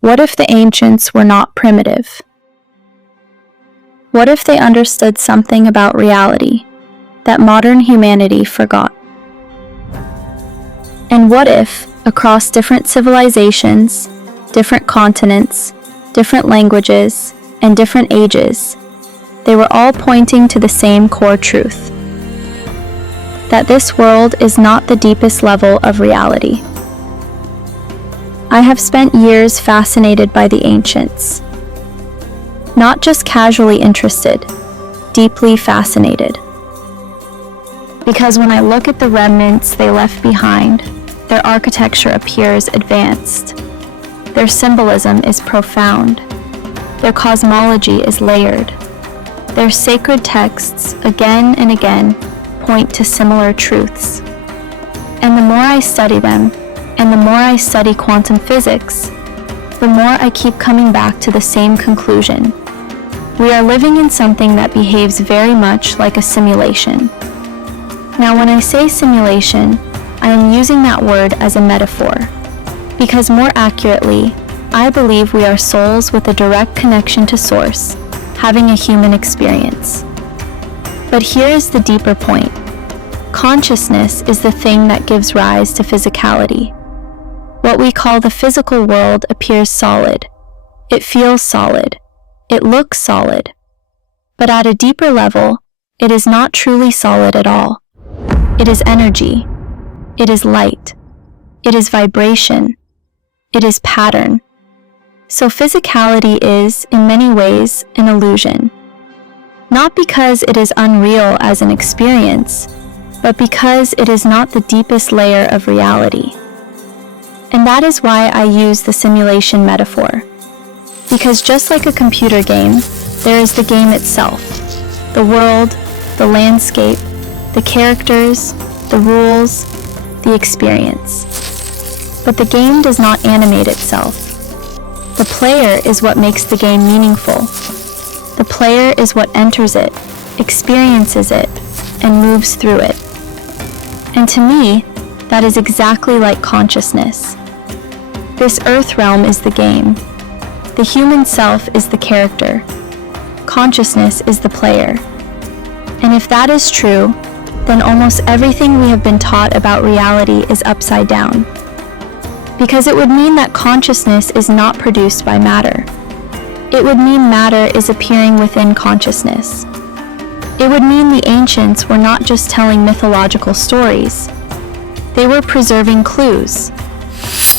What if the ancients were not primitive? What if they understood something about reality that modern humanity forgot? And what if, across different civilizations, different continents, different languages, and different ages, they were all pointing to the same core truth: that this world is not the deepest level of reality. I have spent years fascinated by the ancients. Not just casually interested, deeply fascinated. Because when I look at the remnants they left behind, their architecture appears advanced. Their symbolism is profound. Their cosmology is layered. Their sacred texts, again and again, point to similar truths. And the more I study them, and the more I study quantum physics, the more I keep coming back to the same conclusion. We are living in something that behaves very much like a simulation. Now, when I say simulation, I am using that word as a metaphor, because more accurately, I believe we are souls with a direct connection to Source, having a human experience. But here is the deeper point. Consciousness is the thing that gives rise to physicality. What we call the physical world appears solid. It feels solid. It looks solid. But at a deeper level, it is not truly solid at all. It is energy. It is light. It is vibration. It is pattern. So physicality is, in many ways, an illusion. Not because it is unreal as an experience, but because it is not the deepest layer of reality. And that is why I use the simulation metaphor. Because just like a computer game, there is the game itself, the world, the landscape, the characters, the rules, the experience. But the game does not animate itself. The player is what makes the game meaningful. The player is what enters it, experiences it, and moves through it. And to me, that is exactly like consciousness. This earth realm is the game. The human self is the character. Consciousness is the player. And if that is true, then almost everything we have been taught about reality is upside down. Because it would mean that consciousness is not produced by matter. It would mean matter is appearing within consciousness. It would mean the ancients were not just telling mythological stories. They were preserving clues.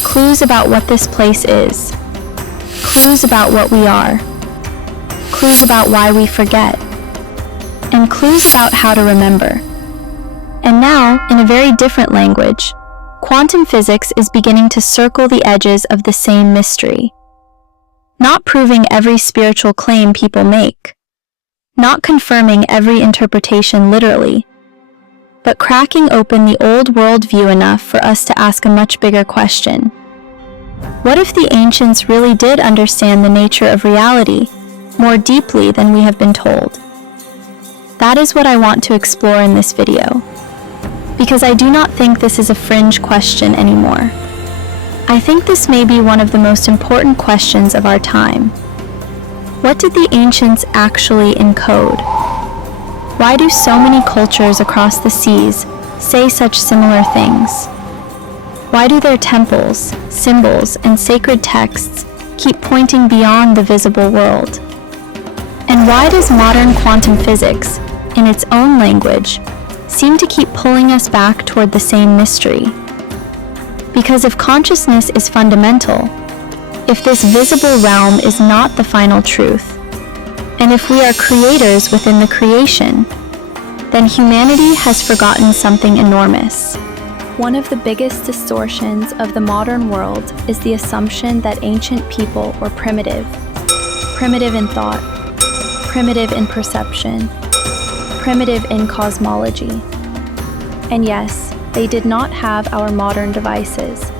Clues about what this place is. Clues about what we are. Clues about why we forget. And clues about how to remember. And now, in a very different language, quantum physics is beginning to circle the edges of the same mystery. Not proving every spiritual claim people make. Not confirming every interpretation literally, but cracking open the old worldview enough for us to ask a much bigger question. What if the ancients really did understand the nature of reality more deeply than we have been told? That is what I want to explore in this video, because I do not think this is a fringe question anymore. I think this may be one of the most important questions of our time. What did the ancients actually encode? Why do so many cultures across the seas say such similar things? Why do their temples, symbols, and sacred texts keep pointing beyond the visible world? And why does modern quantum physics, in its own language, seem to keep pulling us back toward the same mystery? Because if consciousness is fundamental, if this visible realm is not the final truth, and if we are creators within the creation, then humanity has forgotten something enormous. One of the biggest distortions of the modern world is the assumption that ancient people were primitive. Primitive in thought, primitive in perception, primitive in cosmology. And yes, they did not have our modern devices.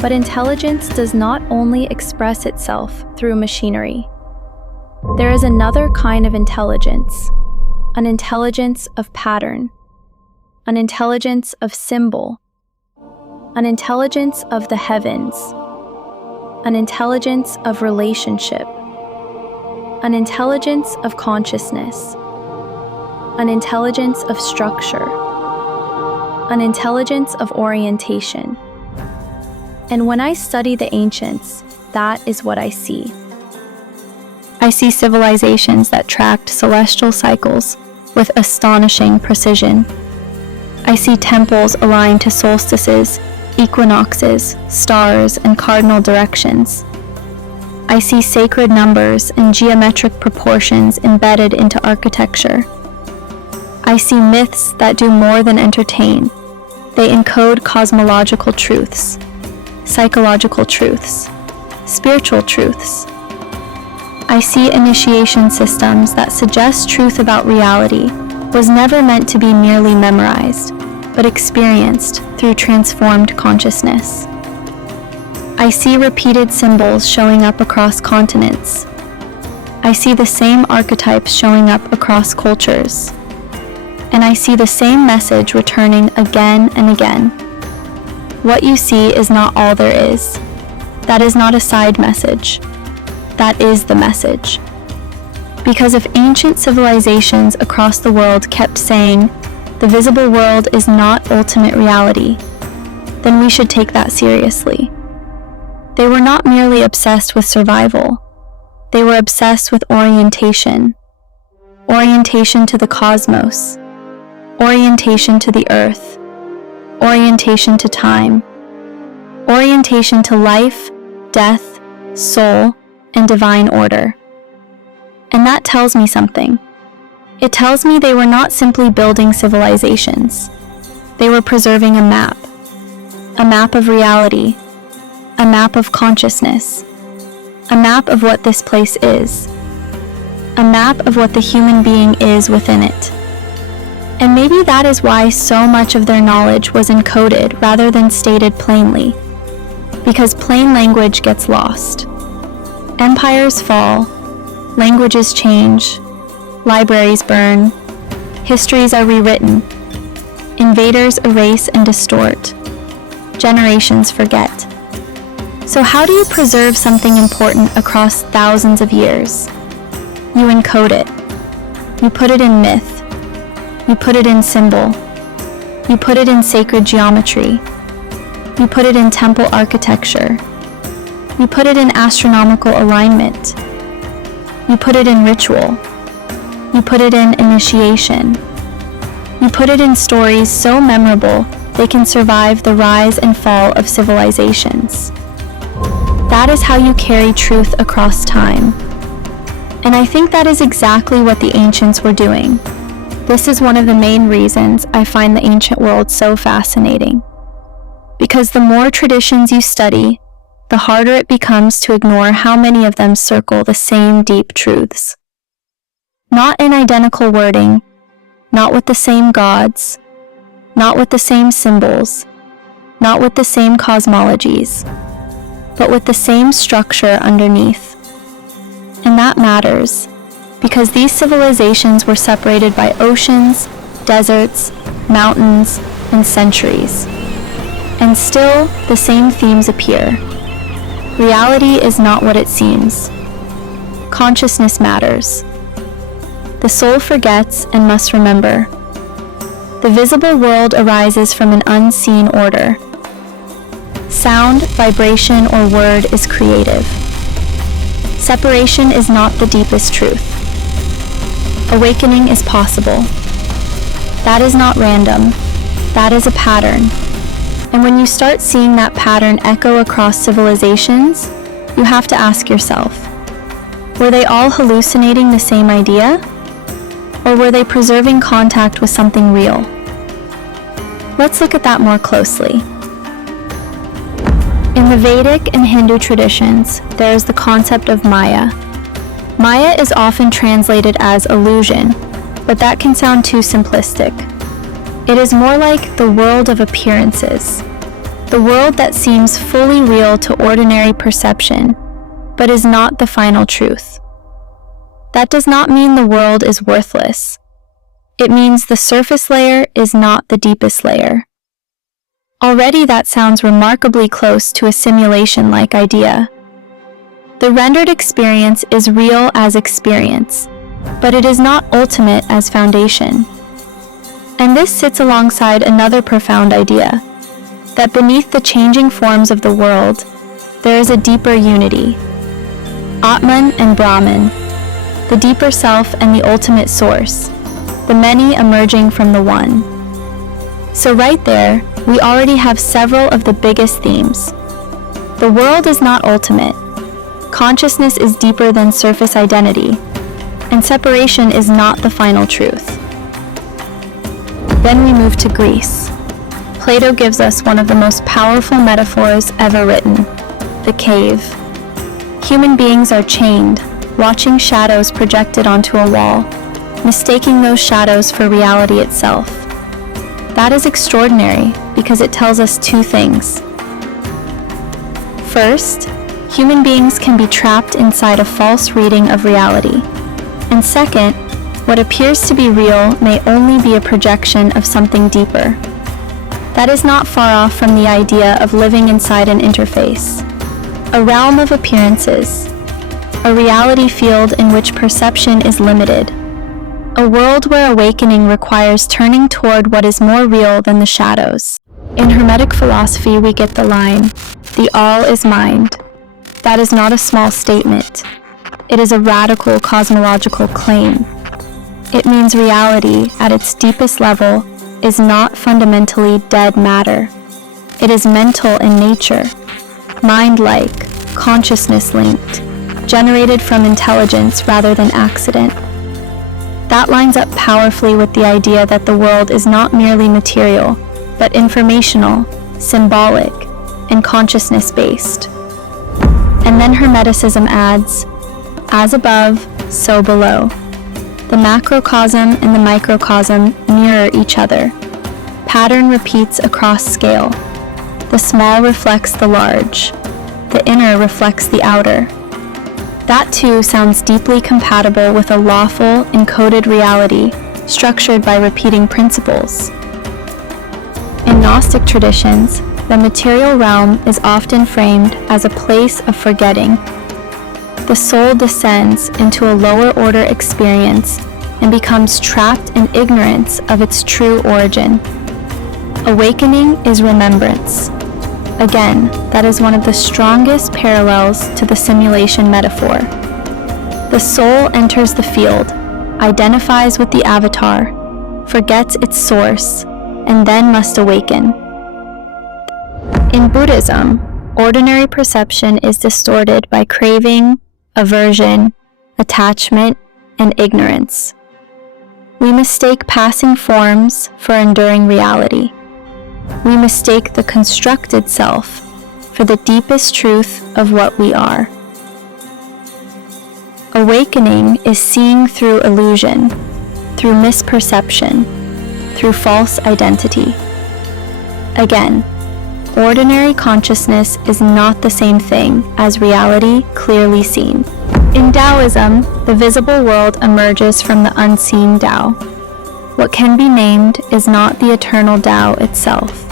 But intelligence does not only express itself through machinery. There is another kind of intelligence, an intelligence of pattern, an intelligence of symbol, an intelligence of the heavens. an intelligence of relationship, an intelligence of consciousness, an intelligence of structure, an intelligence of orientation. And when I study the ancients, that is what I see. I see civilizations that tracked celestial cycles with astonishing precision. I see temples aligned to solstices, equinoxes, stars, and cardinal directions. I see sacred numbers and geometric proportions embedded into architecture. I see myths that do more than entertain. They encode cosmological truths, psychological truths, spiritual truths. I see initiation systems that suggest truth about reality was never meant to be merely memorized, but experienced through transformed consciousness. I see repeated symbols showing up across continents. I see the same archetypes showing up across cultures. And I see the same message returning again and again. What you see is not all there is. That is not a side message. That is the message. Because if ancient civilizations across the world kept saying, the visible world is not ultimate reality, then we should take that seriously. They were not merely obsessed with survival. They were obsessed with orientation. Orientation to the cosmos. Orientation to the earth. Orientation to time. Orientation to life, death, soul, and divine order. And that tells me something. It tells me they were not simply building civilizations. They were preserving a map of reality, a map of consciousness, a map of what this place is, a map of what the human being is within it. And maybe that is why so much of their knowledge was encoded rather than stated plainly, because plain language gets lost. Empires fall, languages change, libraries burn, histories are rewritten, invaders erase and distort, generations forget. So how do you preserve something important across thousands of years? You encode it. You put it in myth. You put it in symbol. You put it in sacred geometry. You put it in temple architecture. You put it in astronomical alignment. You put it in ritual. You put it in initiation. You put it in stories so memorable they can survive the rise and fall of civilizations. That is how you carry truth across time. And I think that is exactly what the ancients were doing. This is one of the main reasons I find the ancient world so fascinating. Because the more traditions you study, the harder it becomes to ignore how many of them circle the same deep truths. Not in identical wording, not with the same gods, not with the same symbols, not with the same cosmologies, but with the same structure underneath. And that matters, because these civilizations were separated by oceans, deserts, mountains, and centuries. And still, the same themes appear. Reality is not what it seems. Consciousness matters. The soul forgets and must remember. The visible world arises from an unseen order. Sound, vibration, or word is creative. Separation is not the deepest truth. Awakening is possible. That is not random. That is a pattern. And when you start seeing that pattern echo across civilizations, you have to ask yourself, were they all hallucinating the same idea? Or were they preserving contact with something real? Let's look at that more closely. In the Vedic and Hindu traditions, there is the concept of Maya. Maya is often translated as illusion, but that can sound too simplistic. It is more like the world of appearances, the world that seems fully real to ordinary perception, but is not the final truth. That does not mean the world is worthless. It means the surface layer is not the deepest layer. Already that sounds remarkably close to a simulation-like idea, The rendered experience is real as experience, but it is not ultimate as foundation. And this sits alongside another profound idea, that beneath the changing forms of the world, there is a deeper unity. Atman and Brahman, the deeper self and the ultimate source, the many emerging from the one. So right there, we already have several of the biggest themes. The world is not ultimate. Consciousness is deeper than surface identity, and separation is not the final truth. Then we move to Greece. Plato gives us one of the most powerful metaphors ever written, the cave. Human beings are chained, watching shadows projected onto a wall, mistaking those shadows for reality itself. That is extraordinary because it tells us two things. First, human beings can be trapped inside a false reading of reality. And second, what appears to be real may only be a projection of something deeper. That is not far off from the idea of living inside an interface, a realm of appearances, a reality field in which perception is limited, a world where awakening requires turning toward what is more real than the shadows. In Hermetic philosophy, we get the line, "The all is mind." That is not a small statement. It is a radical cosmological claim. It means reality, at its deepest level, is not fundamentally dead matter. It is mental in nature, mind-like, consciousness-linked, generated from intelligence rather than accident. That lines up powerfully with the idea that the world is not merely material, but informational, symbolic, and consciousness-based. And then Hermeticism adds, as above, so below. The macrocosm and the microcosm mirror each other. Pattern repeats across scale. The small reflects the large. The inner reflects the outer. That too sounds deeply compatible with a lawful, encoded reality structured by repeating principles. In Gnostic traditions, the material realm is often framed as a place of forgetting. The soul descends into a lower order experience and becomes trapped in ignorance of its true origin. Awakening is remembrance. Again, that is one of the strongest parallels to the simulation metaphor. The soul enters the field, identifies with the avatar, forgets its source, and then must awaken. In Buddhism, ordinary perception is distorted by craving, aversion, attachment, and ignorance. We mistake passing forms for enduring reality. We mistake the constructed self for the deepest truth of what we are. Awakening is seeing through illusion, through misperception, through false identity. Again, ordinary consciousness is not the same thing as reality clearly seen. In Taoism, the visible world emerges from the unseen Tao. What can be named is not the eternal Tao itself.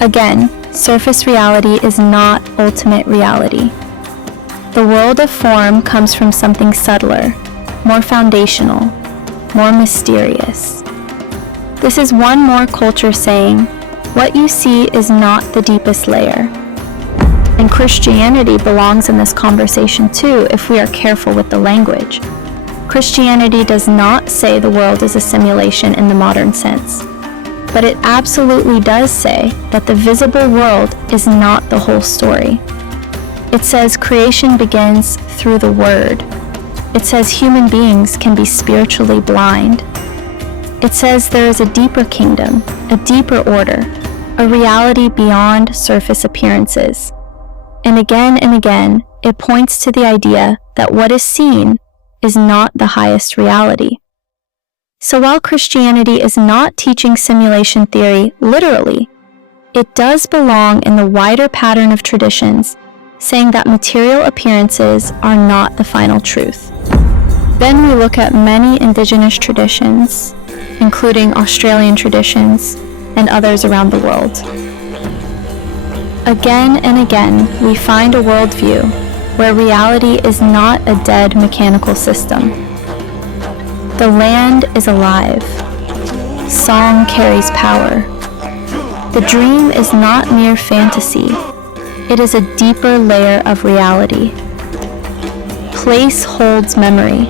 Again, surface reality is not ultimate reality. The world of form comes from something subtler, more foundational, more mysterious. This is one more culture saying, what you see is not the deepest layer. And Christianity belongs in this conversation too, if we are careful with the language. Christianity does not say the world is a simulation in the modern sense, but it absolutely does say that the visible world is not the whole story. It says creation begins through the Word. It says human beings can be spiritually blind. It says there is a deeper kingdom, a deeper order, a reality beyond surface appearances. And again, it points to the idea that what is seen is not the highest reality. So while Christianity is not teaching simulation theory literally, it does belong in the wider pattern of traditions, saying that material appearances are not the final truth. Then we look at many indigenous traditions, including Australian traditions and others around the world. Again and again, we find a worldview, where reality is not a dead mechanical system. The land is alive. Song carries power. The dream is not mere fantasy. It is a deeper layer of reality. Place holds memory,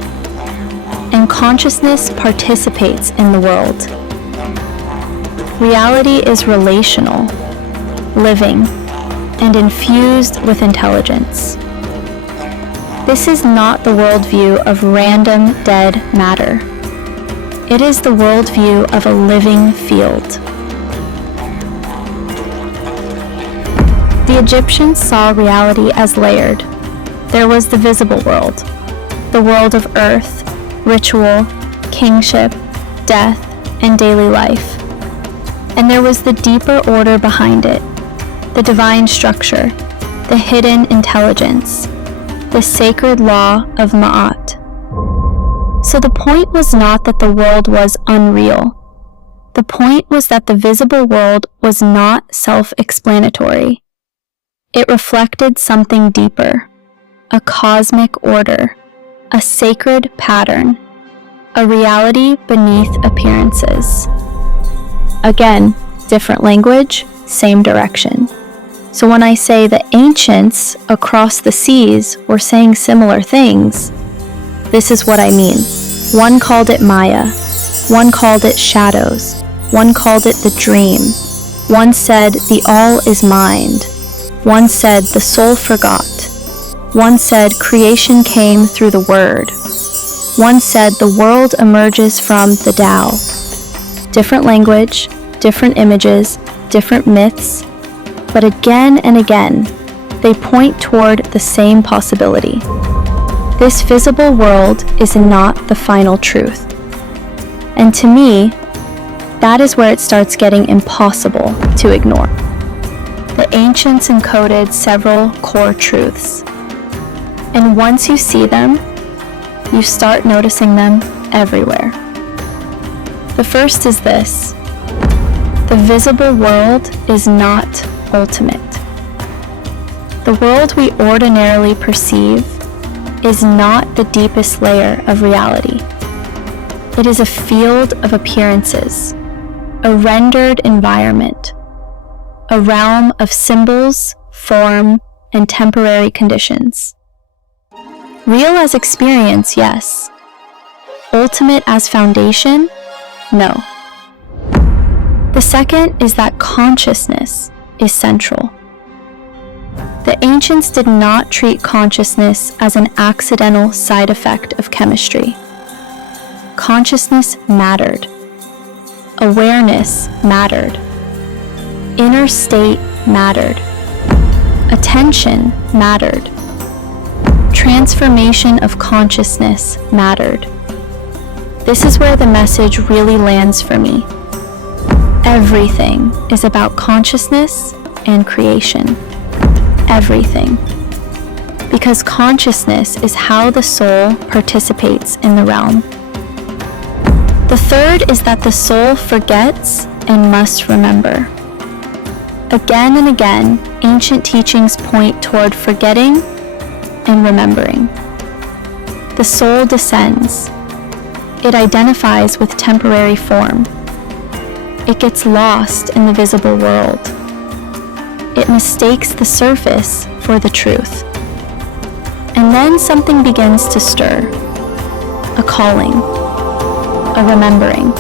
and consciousness participates in the world. Reality is relational, living, and infused with intelligence. This is not the worldview of random dead matter. It is the worldview of a living field. The Egyptians saw reality as layered. There was the visible world, the world of earth, ritual, kingship, death, and daily life. And there was the deeper order behind it, the divine structure, the hidden intelligence, the sacred law of Ma'at. So the point was not that the world was unreal. The point was that the visible world was not self-explanatory. It reflected something deeper, a cosmic order, a sacred pattern, a reality beneath appearances. Again, different language, same direction. So when I say the ancients across the seas were saying similar things, this is what I mean. One called it Maya, one called it shadows, one called it the dream, one said the all is mind, one said the soul forgot, one said creation came through the word, one said the world emerges from the Tao. Different language, different images, different myths, but again and again, they point toward the same possibility. This visible world is not the final truth. And to me, that is where it starts getting impossible to ignore. The ancients encoded several core truths. And once you see them, you start noticing them everywhere. The first is this: the visible world is not ultimate. The world we ordinarily perceive is not the deepest layer of reality. It is a field of appearances, a rendered environment, a realm of symbols, form, and temporary conditions. Real as experience, yes. Ultimate as foundation, no. The second is that consciousness is central. The ancients did not treat consciousness as an accidental side effect of chemistry. Consciousness mattered. Awareness mattered. Inner state mattered. Attention mattered. Transformation of consciousness mattered. This is where the message really lands for me. Everything is about consciousness and creation. Everything. Because consciousness is how the soul participates in the realm. The third is that the soul forgets and must remember. Again and again, ancient teachings point toward forgetting and remembering. The soul descends. It identifies with temporary form. It gets lost in the visible world. It mistakes the surface for the truth. And then something begins to stir. A calling, a remembering,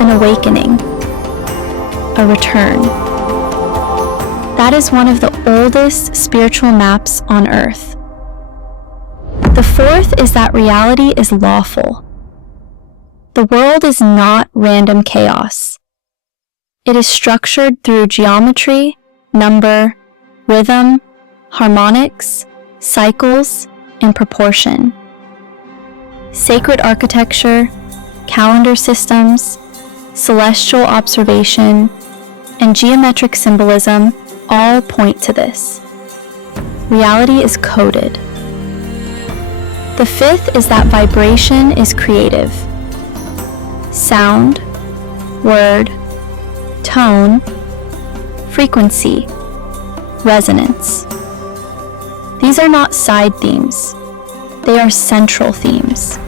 an awakening, a return. That is one of the oldest spiritual maps on earth. The fourth is that reality is lawful. The world is not random chaos. It is structured through geometry, number, rhythm, harmonics, cycles, and proportion. Sacred architecture, calendar systems, celestial observation, and geometric symbolism all point to this. Reality is coded. The fifth is that vibration is creative. Sound, word, tone, frequency, resonance. These are not side themes. They are central themes.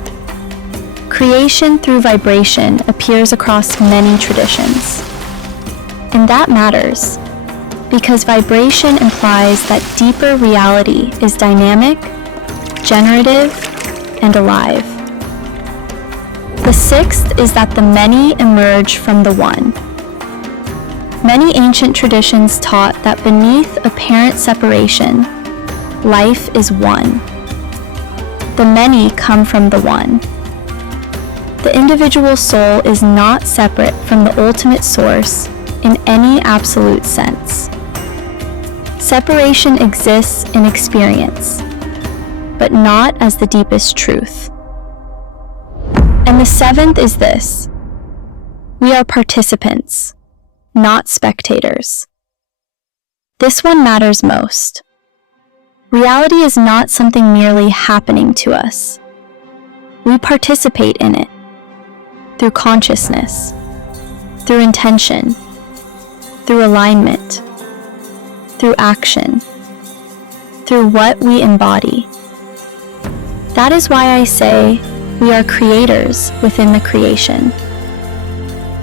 Creation through vibration appears across many traditions. And that matters, because vibration implies that deeper reality is dynamic, generative, and alive. The sixth is that the many emerge from the one. Many ancient traditions taught that beneath apparent separation, life is one. The many come from the one. The individual soul is not separate from the ultimate source in any absolute sense. Separation exists in experience, but not as the deepest truth. And the seventh is this: we are participants, not spectators. This one matters most. Reality is not something merely happening to us. We participate in it through consciousness, through intention, through alignment, through action, through what we embody. That is why I say we are creators within the creation.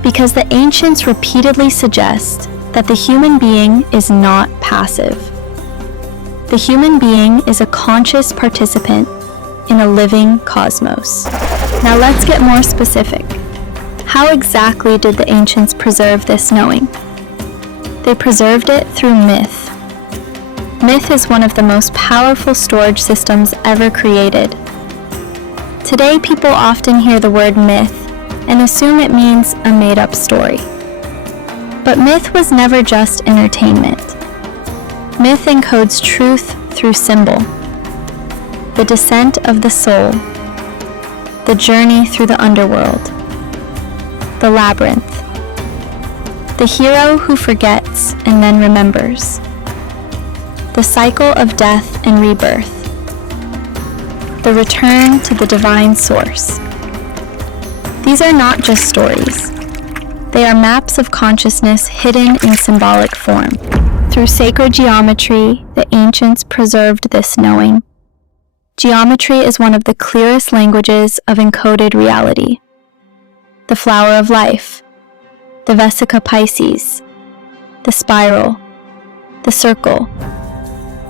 Because the ancients repeatedly suggest that the human being is not passive. The human being is a conscious participant in a living cosmos. Now let's get more specific. How exactly did the ancients preserve this knowing? They preserved it through myth. Myth is one of the most powerful storage systems ever created. Today, people often hear the word myth and assume it means a made-up story. But myth was never just entertainment. Myth encodes truth through symbol. The descent of the soul. The journey through the underworld. The labyrinth. The hero who forgets and then remembers. The cycle of death and rebirth. The return to the divine source. These are not just stories. They are maps of consciousness hidden in symbolic form. Through sacred geometry, the ancients preserved this knowing. Geometry is one of the clearest languages of encoded reality. The flower of life, the Vesica Pisces, the spiral, the circle,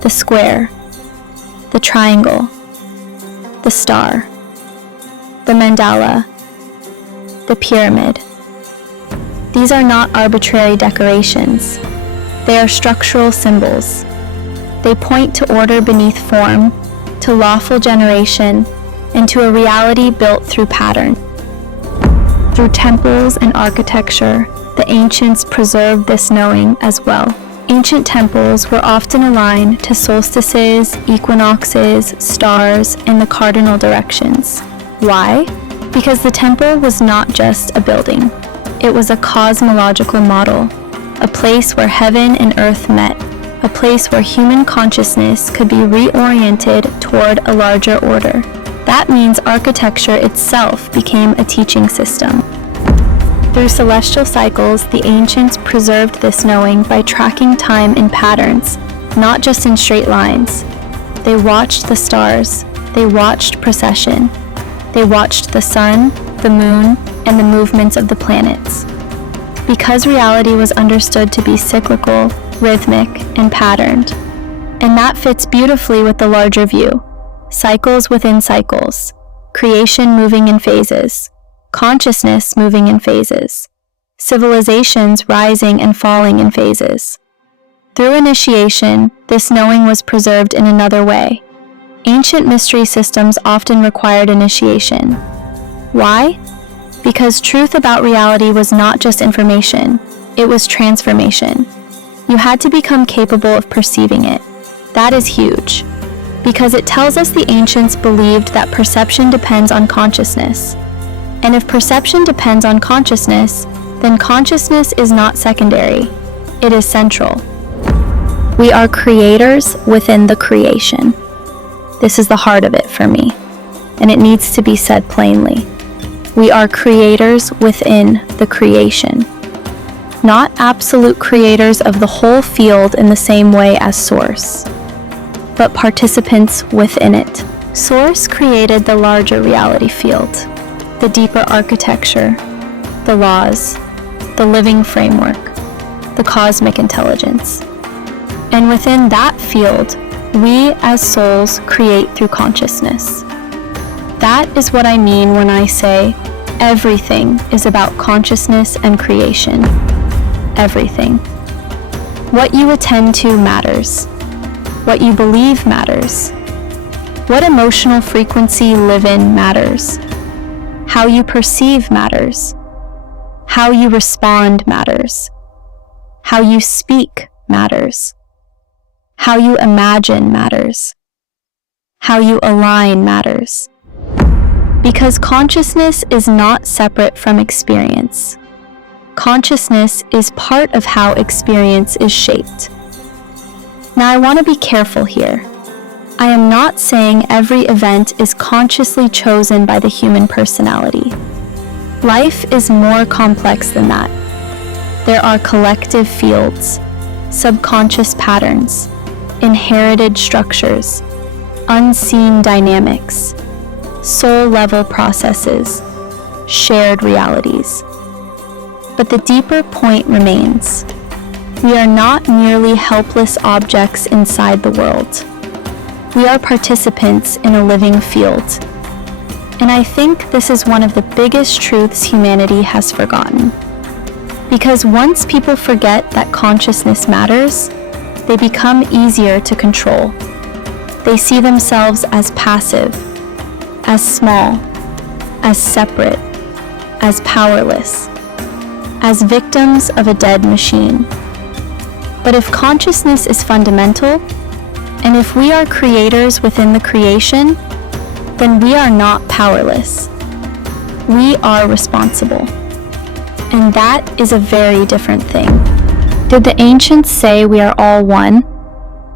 the square, the triangle, the star, the mandala, the pyramid. These are not arbitrary decorations. They are structural symbols. They point to order beneath form, to lawful generation, and to a reality built through pattern. Through temples and architecture, the ancients preserved this knowing as well. Ancient temples were often aligned to solstices, equinoxes, stars, and the cardinal directions. Why? Because the temple was not just a building. It was a cosmological model, a place where heaven and earth met, a place where human consciousness could be reoriented toward a larger order. That means architecture itself became a teaching system. Through celestial cycles, the ancients preserved this knowing by tracking time in patterns, not just in straight lines. They watched the stars, they watched precession, they watched the sun, the moon, and the movements of the planets. Because reality was understood to be cyclical, rhythmic, and patterned. And that fits beautifully with the larger view. Cycles within cycles, creation moving in phases, consciousness moving in phases, civilizations rising and falling in phases. Through initiation, this knowing was preserved in another way. Ancient mystery systems often required initiation. Why? Because truth about reality was not just information, it was transformation. You had to become capable of perceiving it. That is huge, because it tells us the ancients believed that perception depends on consciousness. And if perception depends on consciousness, then consciousness is not secondary, it is central. We are creators within the creation. This is the heart of it for me, and it needs to be said plainly. We are creators within the creation, not absolute creators of the whole field in the same way as source. but participants within it. Source created the larger reality field, the deeper architecture, the laws, the living framework, the cosmic intelligence. And within that field, we as souls create through consciousness. That is what I mean when I say everything is about consciousness and creation. Everything. What you attend to matters. What you believe matters. What emotional frequency you live in matters. How you perceive matters. How you respond matters. How you speak matters. How you imagine matters. How you align matters. Because consciousness is not separate from experience. Consciousness is part of how experience is shaped. Now I want to be careful here. I am not saying every event is consciously chosen by the human personality. Life is more complex than that. There are collective fields, subconscious patterns, inherited structures, unseen dynamics, soul-level processes, shared realities. But the deeper point remains. We are not merely helpless objects inside the world. We are participants in a living field. And I think this is one of the biggest truths humanity has forgotten. Because once people forget that consciousness matters, they become easier to control. They see themselves as passive, as small, as separate, as powerless, as victims of a dead machine. But if consciousness is fundamental, and if we are creators within the creation, then we are not powerless. We are responsible. And that is a very different thing. Did the ancients say we are all one?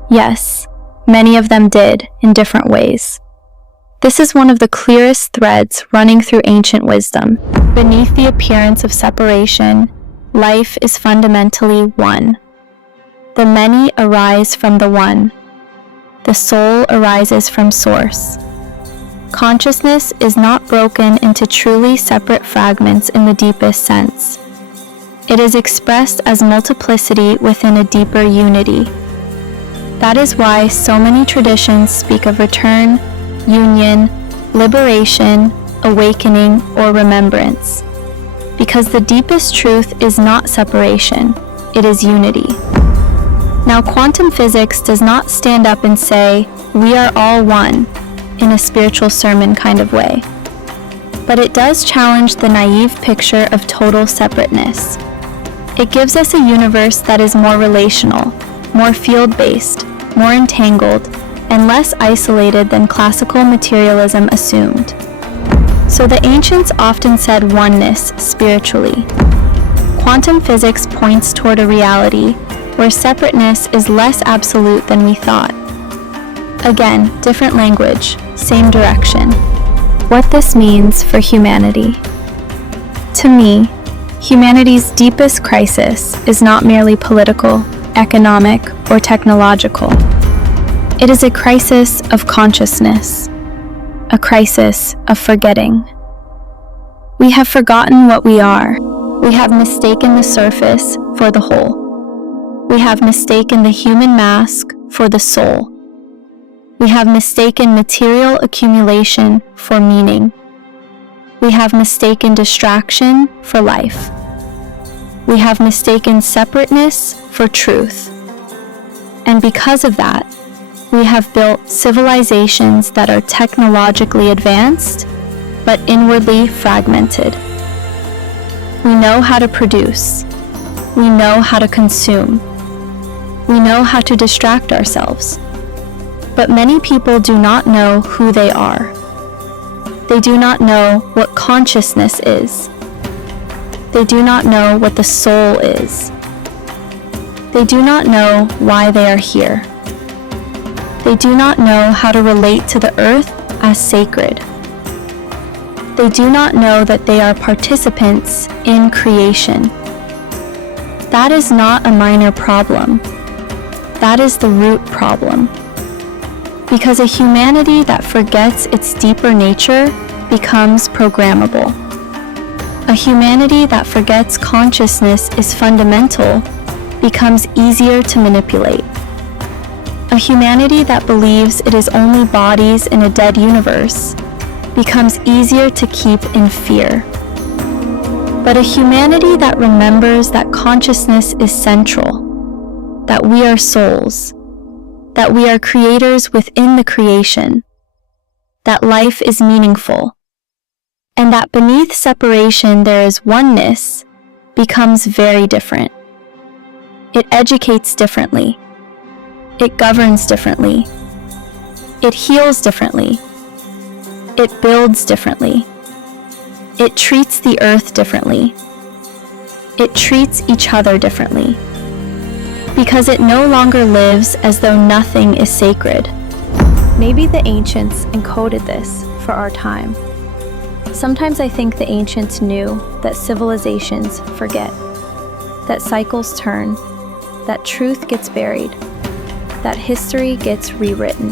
Yes, many of them did, in different ways. This is one of the clearest threads running through ancient wisdom. Beneath the appearance of separation, life is fundamentally one. The many arise from the one. The soul arises from source. Consciousness is not broken into truly separate fragments in the deepest sense. It is expressed as multiplicity within a deeper unity. That is why so many traditions speak of return, union, liberation, awakening, or remembrance. Because the deepest truth is not separation, it is unity. Now, quantum physics does not stand up and say, we are all one, in a spiritual sermon kind of way. But it does challenge the naive picture of total separateness. It gives us a universe that is more relational, more field-based, more entangled, and less isolated than classical materialism assumed. So the ancients often said oneness spiritually. Quantum physics points toward a reality where separateness is less absolute than we thought. Again, different language, same direction. What this means for humanity. To me, humanity's deepest crisis is not merely political, economic, or technological. It is a crisis of consciousness, a crisis of forgetting. We have forgotten what we are. We have mistaken the surface for the whole. We have mistaken the human mask for the soul. We have mistaken material accumulation for meaning. We have mistaken distraction for life. We have mistaken separateness for truth. And because of that, we have built civilizations that are technologically advanced, but inwardly fragmented. We know how to produce. We know how to consume. We know how to distract ourselves. But many people do not know who they are. They do not know what consciousness is. They do not know what the soul is. They do not know why they are here. They do not know how to relate to the earth as sacred. They do not know that they are participants in creation. That is not a minor problem. That is the root problem. Because a humanity that forgets its deeper nature becomes programmable. A humanity that forgets consciousness is fundamental becomes easier to manipulate. A humanity that believes it is only bodies in a dead universe becomes easier to keep in fear. But a humanity that remembers that consciousness is central, that we are souls, that we are creators within the creation, that life is meaningful, and that beneath separation there is oneness, becomes very different. It educates differently. It governs differently. It heals differently. It builds differently. It treats the earth differently. It treats each other differently. Because it no longer lives as though nothing is sacred. Maybe the ancients encoded this for our time. Sometimes I think the ancients knew that civilizations forget, that cycles turn, that truth gets buried, that history gets rewritten,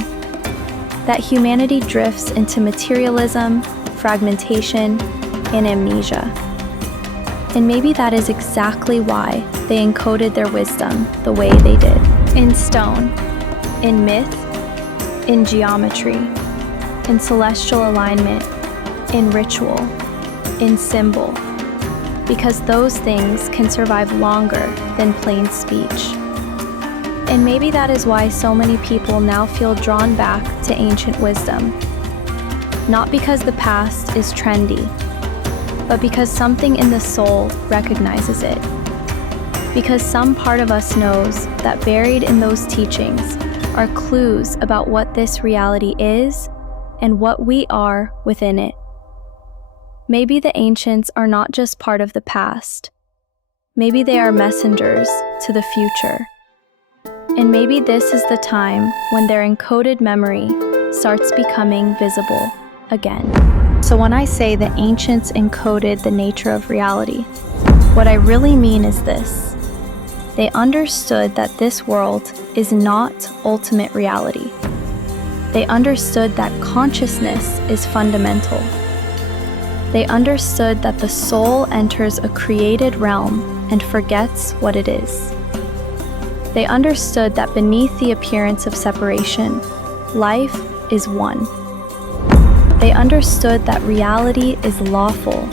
that humanity drifts into materialism, fragmentation, and amnesia. And maybe that is exactly why they encoded their wisdom the way they did. In stone, in myth, in geometry, in celestial alignment, in ritual, in symbol, because those things can survive longer than plain speech. And maybe that is why so many people now feel drawn back to ancient wisdom. Not because the past is trendy, but because something in the soul recognizes it. Because some part of us knows that buried in those teachings are clues about what this reality is and what we are within it. Maybe the ancients are not just part of the past. Maybe they are messengers to the future. And maybe this is the time when their encoded memory starts becoming visible again. So when I say the ancients encoded the nature of reality, what I really mean is this. They understood that this world is not ultimate reality. They understood that consciousness is fundamental. They understood that the soul enters a created realm and forgets what it is. They understood that beneath the appearance of separation, life is one. They understood that reality is lawful,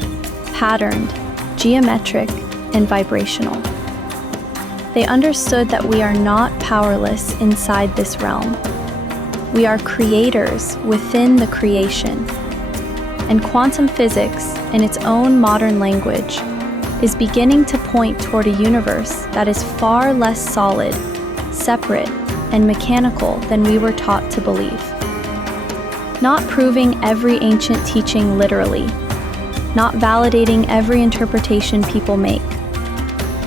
patterned, geometric, and vibrational. They understood that we are not powerless inside this realm. We are creators within the creation. And quantum physics, in its own modern language, is beginning to point toward a universe that is far less solid, separate, and mechanical than we were taught to believe. Not proving every ancient teaching literally, not validating every interpretation people make,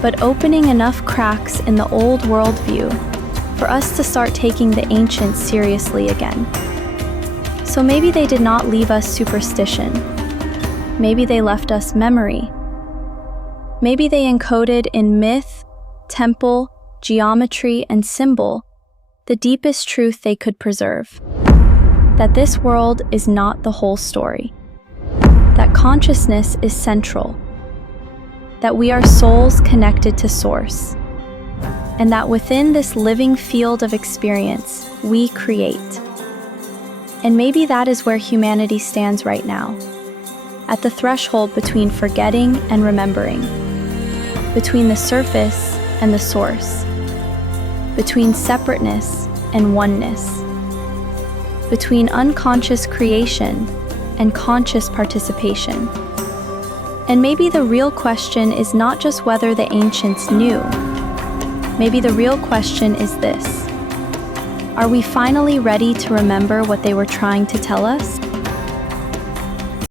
but opening enough cracks in the old worldview for us to start taking the ancients seriously again. So maybe they did not leave us superstition. Maybe they left us memory. Maybe they encoded in myth, temple, geometry, and symbol the deepest truth they could preserve. That this world is not the whole story. That consciousness is central. That we are souls connected to Source. And that within this living field of experience, we create. And maybe that is where humanity stands right now. At the threshold between forgetting and remembering. Between the surface and the source. Between separateness and oneness. Between unconscious creation and conscious participation. And maybe the real question is not just whether the ancients knew. Maybe the real question is this. Are we finally ready to remember what they were trying to tell us?